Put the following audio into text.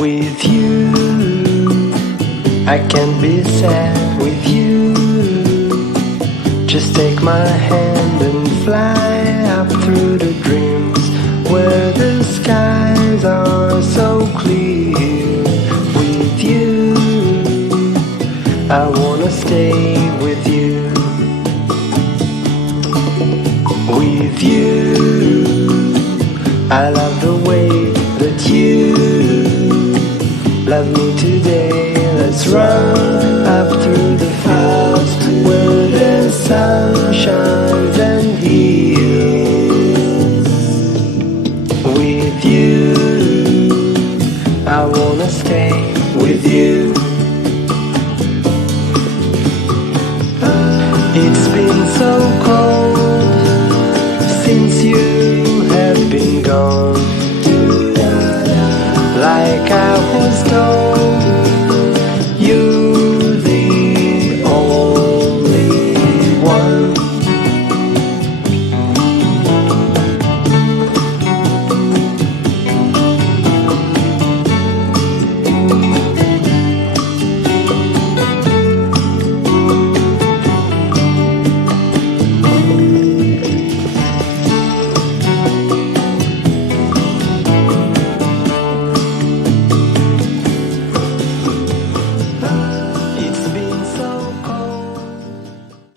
With you, I can't be sad with you. Just take my hand and fly up through the dreams where the skies are so clear. With you, I wanna stay with you. With you, I love the way that you love me today. Let's run up through the fields where the sun shines and heals. With you, I wanna stay with you. It's been so cold since you have been gone. Like I was told,